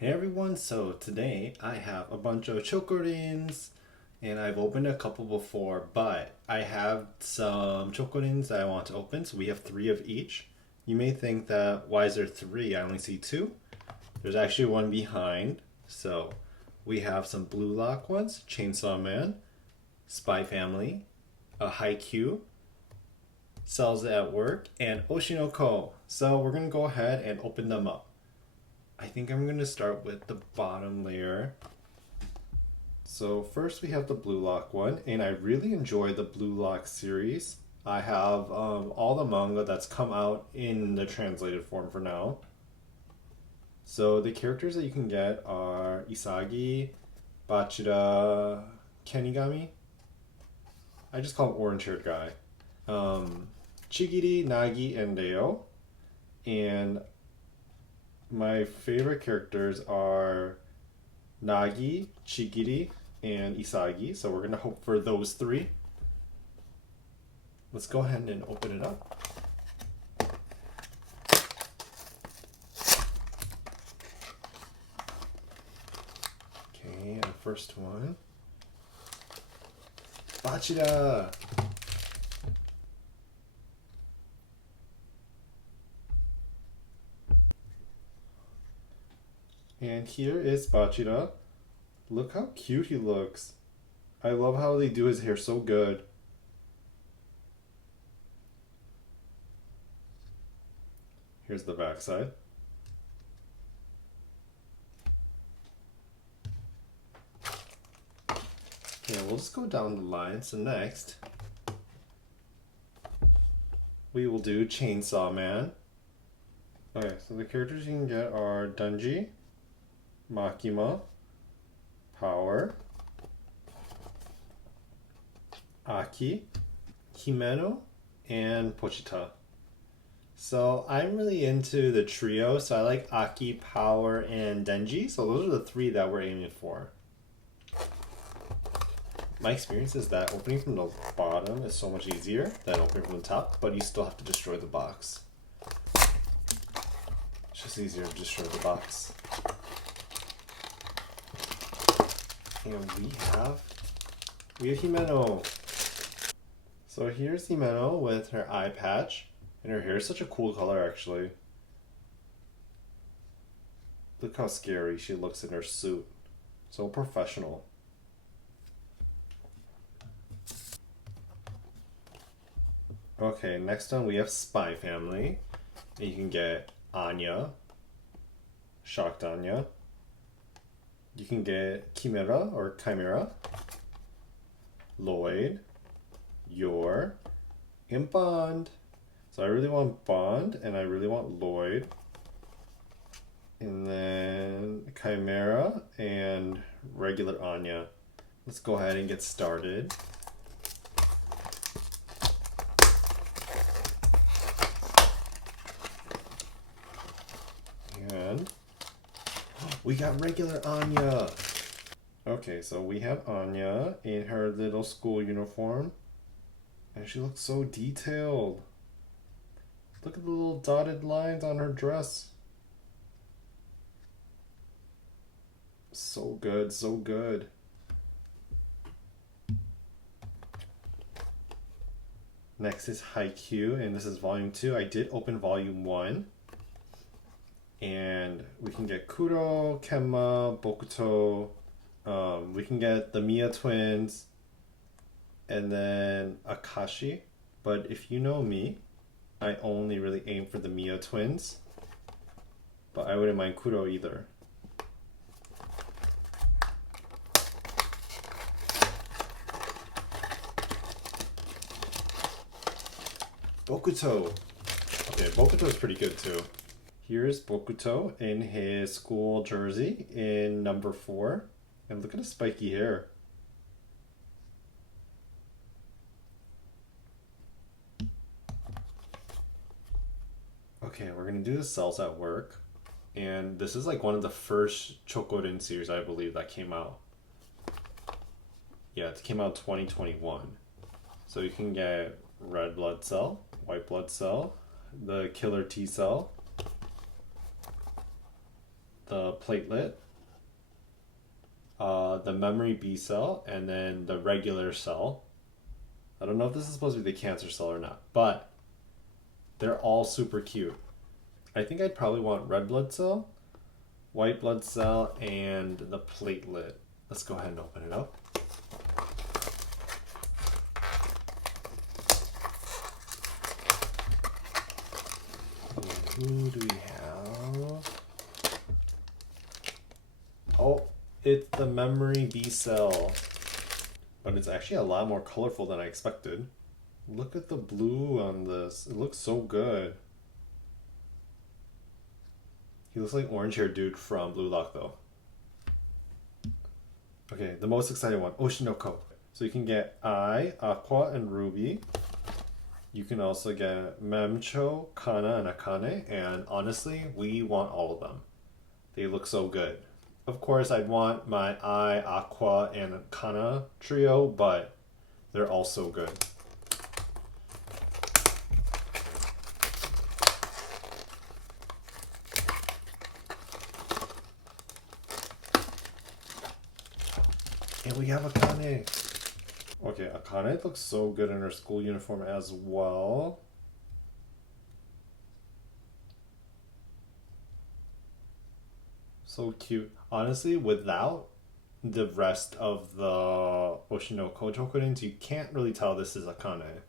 Hey everyone, so today I have a bunch of Chokorins and I've opened a couple before, but I have some Chokorins that I want to open, so we have three of each. You may think that why is there three? I only see two. There's actually one behind. So we have some blue lock ones, Chainsaw Man, Spy Family, a Haikyu, Cells at Work, and Oshi no Ko. So we're gonna go ahead and open them up. I think I'm going to start with the bottom layer. So first we have the Blue Lock one, and I really enjoy the Blue Lock series. I have all the manga that's come out in the translated form for now. So the characters that you can get are Isagi, Bachira, Kenigami. I just call him orange haired guy. Chigiri, Nagi, and Reo. And my favorite characters are Nagi, Chigiri, and Isagi. So we're gonna hope for those three. Let's go ahead and open it up. Okay, the first one. Bachira! And here is Bachira. Look how cute he looks. I love how they do his hair so good. Here's the backside. Okay, we'll just go down the line. So next, we will do Chainsaw Man. Okay, so the characters you can get are Dunji, Makima, Power, Aki, Himeno, and Pochita. So I'm really into the trio, so I like Aki, Power, and Denji. So those are the three that we're aiming for. My experience is that opening from the bottom is so much easier than opening from the top, but you still have to destroy the box. It's just easier to destroy the box. And we have Himeno. So here's Himeno with her eye patch. And her hair is such a cool color, actually. Look how scary she looks in her suit. So professional. Okay, next one we have Spy Family. And you can get Anya, Shocked Anya. You can get Chimera, Lloyd, Yor, and Bond. So I really want Bond, and I really want Lloyd. And then Chimera and regular Anya. Let's go ahead and get started. And we got regular Anya. Okay, so we have Anya in her little school uniform. And she looks so detailed. Look at the little dotted lines on her dress. So good, so good. Next is Haikyu, and this is volume 2. I did open volume 1. And we can get Kuro, Kenma, Bokuto. We can get the Mia twins. And then Akashi. But if you know me, I only really aim for the Mia twins. But I wouldn't mind Kuro either. Bokuto. Okay, Bokuto is pretty good too. Here's Bokuto in his school jersey in number 4. And look at his spiky hair. Okay, we're gonna do the Cells at Work. And this is like one of the first Chokorin series, I believe, that came out. Yeah, it came out in 2021. So you can get red blood cell, white blood cell, the killer T cell, the platelet, the memory B cell, and then the regular cell. I don't know if this is supposed to be the cancer cell or not, but they're all super cute. I think I'd probably want red blood cell, white blood cell, and the platelet. Let's go ahead and open it up. Who do we have? Oh, it's the memory B cell. But it's actually a lot more colorful than I expected. Look at the blue on this. It looks so good. He looks like orange haired dude from Blue Lock though. Okay, the most exciting one, Oshi no Ko. So you can get Ai, Aqua, and Ruby. You can also get Memcho, Kana, and Akane. And honestly, we want all of them. They look so good. Of course, I'd want my Ai, Aqua, and Kana trio, but they're all so good. And we have Akane. Okay, Akane looks so good in her school uniform as well. So cute. Honestly, without the rest of the Oshi no Ko Chokorins, you can't really tell this is Akane.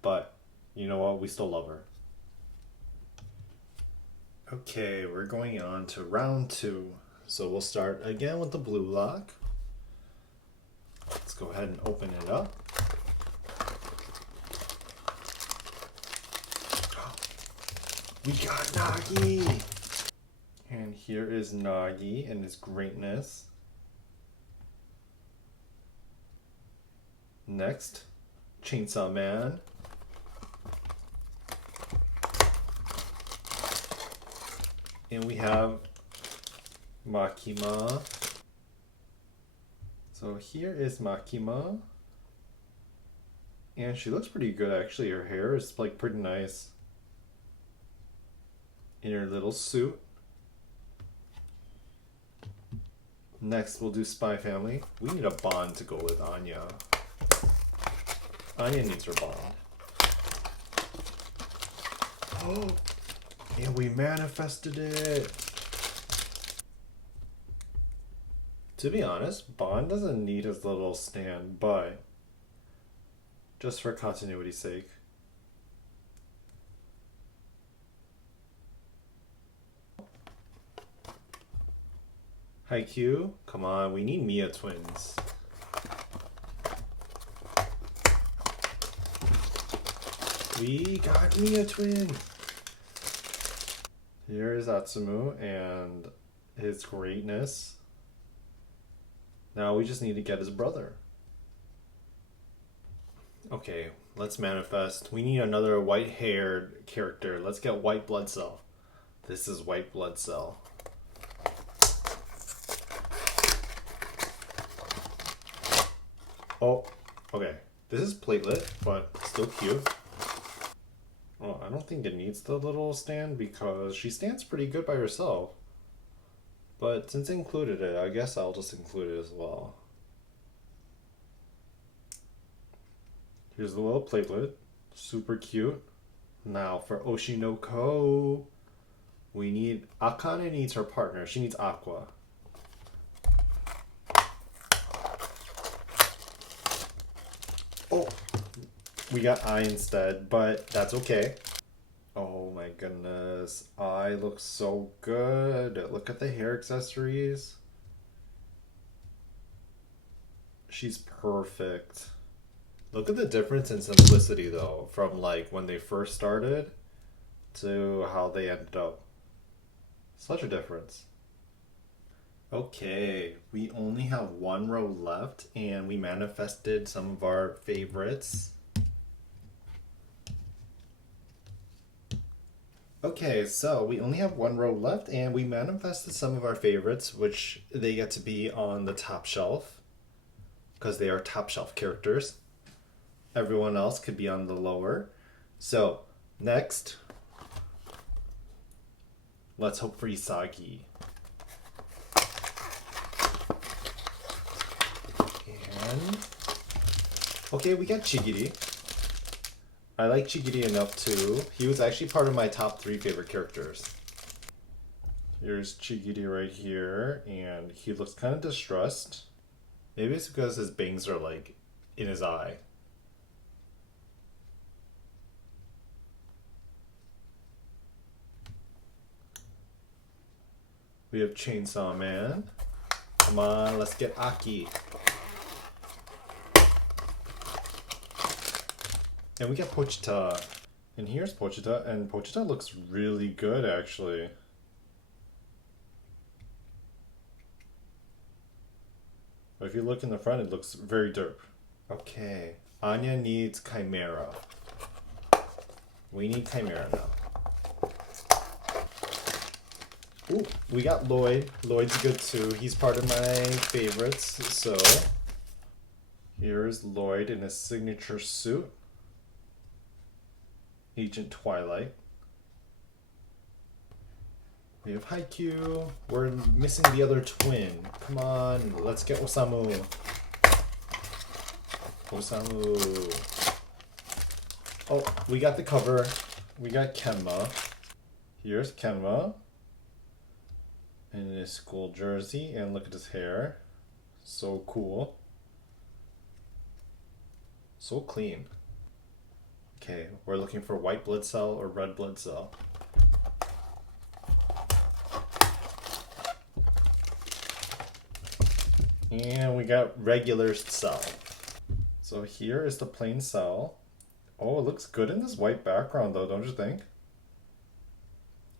But you know what? We still love her. Okay, we're going on to round 2. So we'll start again with the blue lock. Let's go ahead and open it up. We got Nagi! And here is Nagi and his greatness. Next, Chainsaw Man. And we have Makima. So here is Makima. And she looks pretty good actually. Her hair is like pretty nice. In her little suit. Next, we'll do Spy Family. We need a bond to go with Anya. Anya needs her bond. Oh, and we manifested it. To be honest, Bond doesn't need his little stand, but just for continuity's sake. Haikyu, come on, we need Mia twins. We got Mia twin. Here is Atsumu and his greatness. Now we just need to get his brother. Okay, let's manifest. We need another white-haired character. Let's get White Blood Cell. This is White Blood Cell. Oh, okay. This is platelet, but still cute. Oh, I don't think it needs the little stand because she stands pretty good by herself. But since I included it, I guess I'll just include it as well. Here's the little platelet. Super cute. Now for Oshi no Ko, we need... Akane needs her partner. She needs Aqua. Oh, we got Ai instead, but that's okay. Oh my goodness, Ai looks so good. Look at the hair accessories. She's perfect. Look at the difference in simplicity though, from like when they first started to how they ended up. Such a difference. Okay, we only have one row left and we manifested some of our favorites. Okay, so we only have one row left and we manifested some of our favorites, which they get to be on the top shelf because they are top shelf characters. Everyone else could be on the lower. So, next, let's hope for Isagi. Okay, we got Chigiri. I like Chigiri enough too. He was actually part of my top 3 favorite characters. Here's Chigiri right here, and he looks kind of distressed. Maybe it's because his bangs are like in his eye. We have Chainsaw Man. Come on, let's get Aki. And we got Pochita. And here's Pochita, and Pochita looks really good actually. But if you look in the front, it looks very derp. Okay, Anya needs Chimera. We need Chimera now. Ooh, we got Lloyd. Lloyd's good too. He's part of my favorites. So here's Lloyd in his signature suit. Agent Twilight. We have Haikyu. We're missing the other twin. Come on, let's get Osamu. Osamu. Oh, we got the cover. We got Kenma. Here's Kenma in his school jersey, and look at his hair. So cool. So clean. Okay, we're looking for white blood cell or red blood cell. And we got regular cell. So here is the plain cell. Oh, it looks good in this white background though, don't you think?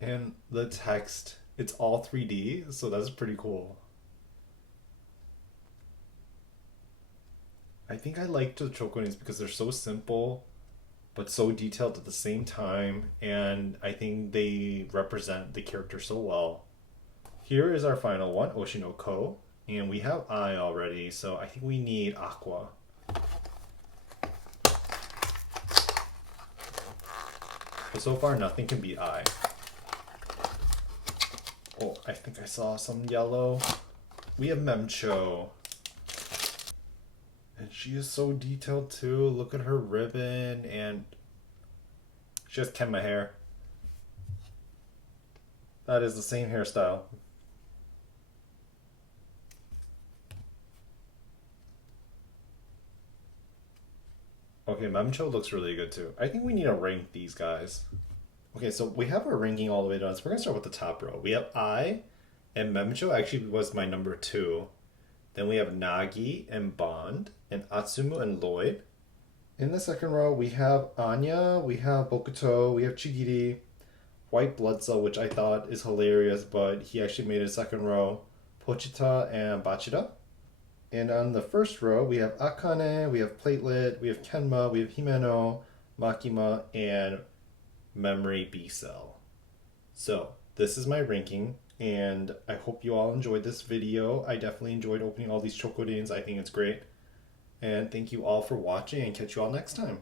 And the text, it's all 3D, so that's pretty cool. I think I like the Chokorins because they're so simple, but so detailed at the same time, and I think they represent the character so well. Here is our final one, Oshi no Ko, and we have Ai already, so I think we need Aqua. But so far, nothing can beat Ai. Oh, I think I saw some yellow. We have Memcho. And she is so detailed too. Look at her ribbon, and she has Kenma hair. That is the same hairstyle. Okay, Memcho looks really good too. I think we need to rank these guys. Okay, so we have our ranking all the way down. So we're gonna start with the top row. We have Ai, and Memcho actually was my number 2. Then we have Nagi and Bond, and Atsumu and Lloyd. In the second row, we have Anya, we have Bokuto, we have Chigiri, White Blood Cell, which I thought is hilarious, but he actually made a second row, Pochita and Bachida. And on the first row, we have Akane, we have Platelet, we have Kenma, we have Himeno, Makima, and Memory B Cell. So, this is my ranking, and I hope you all enjoyed this video. I definitely enjoyed opening all these Chokorins. I think it's great. And thank you all for watching, and catch you all next time.